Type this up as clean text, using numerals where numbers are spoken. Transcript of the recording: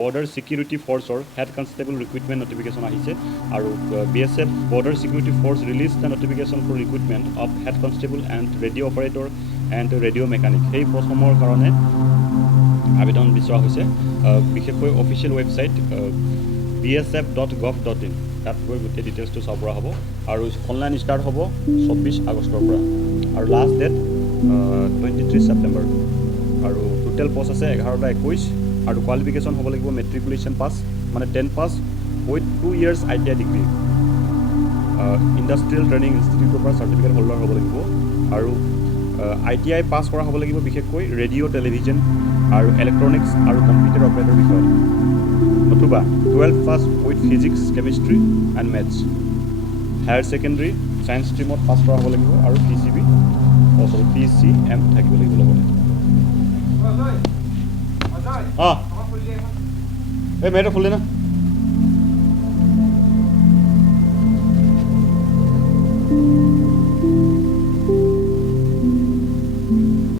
border security ফ'ৰ্চৰ head constable recruitment notification আহিছে আৰু BSF border security force release the notification for recruitment of head constable and radio' operator and radio' mechanic সেই পষ্টসমূহৰ কাৰণে আবেদন বিচৰা হৈছে বিশেষকৈ অফিচিয়েল ৱেবছাইট bsf.gov.in তাত গৈ গোটেই ডিটেইলছটো চাব পৰা হ'ব আৰু অনলাইন ষ্টাৰ্ট হ'ব 24 আগষ্টৰ পৰা আৰু লাষ্ট ডেট 23 ছেপ্টেম্বৰ আৰু টোটেল পষ্ট আছে 11টা 21 আৰু কোৱালিফিকেশ্যন হ'ব লাগিব মেট্ৰিকুলেশ্যন পাছ মানে 10 pass with 2 years ITI degree industrial training ইনষ্টিটিউটৰ পৰা চাৰ্টিফিকেট হোল্ডাৰ হ'ব লাগিব আৰু ITI পাছ কৰা হ'ব লাগিব বিশেষকৈ ৰেডিঅ' টেলিভিজন আৰু ইলেক্ট্ৰনিক্স আৰু কম্পিউটাৰ অপাৰেটৰ বিষয়ত নতুবা 12 pass with physics chemistry and maths higher secondary science ষ্ট্ৰীমত পাছ কৰা হ'ব লাগিব আৰু PCM থাকিব লাগিব লগতে এই মেটৰ খুলি না